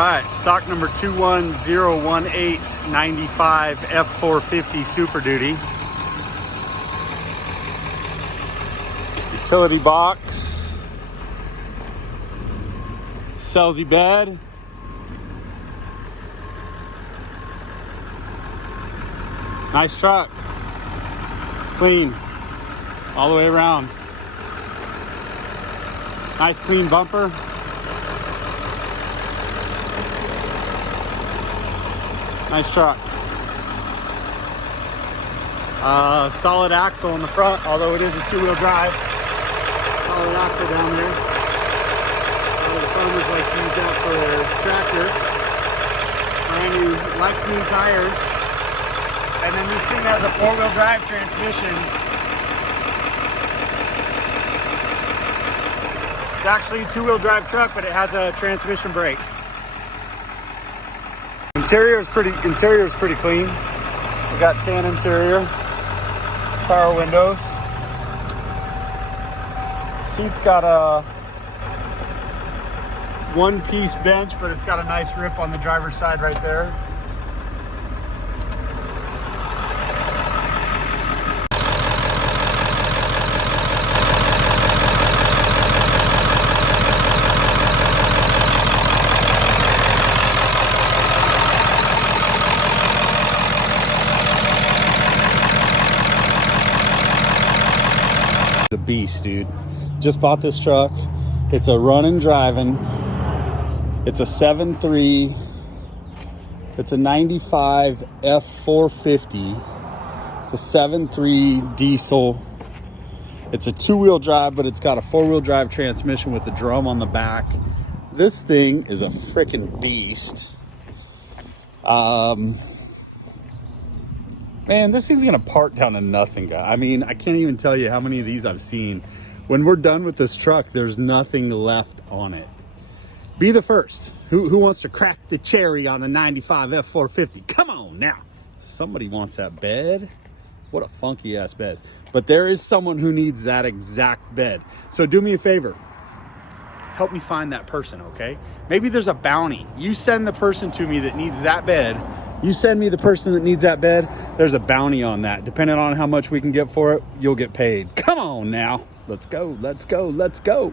right, stock number 2101895 F350 Super Duty. Utility box. Selzy bed. Nice truck. Clean. All the way around. Nice clean bumper. Nice truck. Solid axle in the front, although it is a two-wheel drive. Solid axle down there. A lot of the farmers like to use that for their tractors. Brand new, like new tires. And then this thing has a four-wheel drive transmission. It's actually a two-wheel drive truck, but it has a transmission brake. Interior is pretty clean. We got tan interior, power windows. Seat's got a one-piece bench, but it's got a nice rip on the driver's side right there. The beast, dude. Just bought this truck. It's a running driving. It's a 7.3. It's a 95 F350. It's a 7.3 diesel. It's a two-wheel drive, but it's got a four-wheel drive transmission with a drum on the back. This thing is a freaking beast. Man, this thing's gonna park down to nothing, guy. I mean, I can't even tell you how many of these I've seen. When we're done with this truck, there's nothing left on it. Be the first. Who wants to crack the cherry on a 95 F350? Come on now. Somebody wants that bed. What a funky ass bed. But there is someone who needs that exact bed. So do me a favor. Help me find that person, okay? Maybe there's a bounty. You send the person to me that needs that bed. You send me the person that needs that bed, there's a bounty on that. Depending on how much we can get for it, you'll get paid. Come on now. Let's go, let's go, let's go.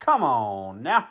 Come on now.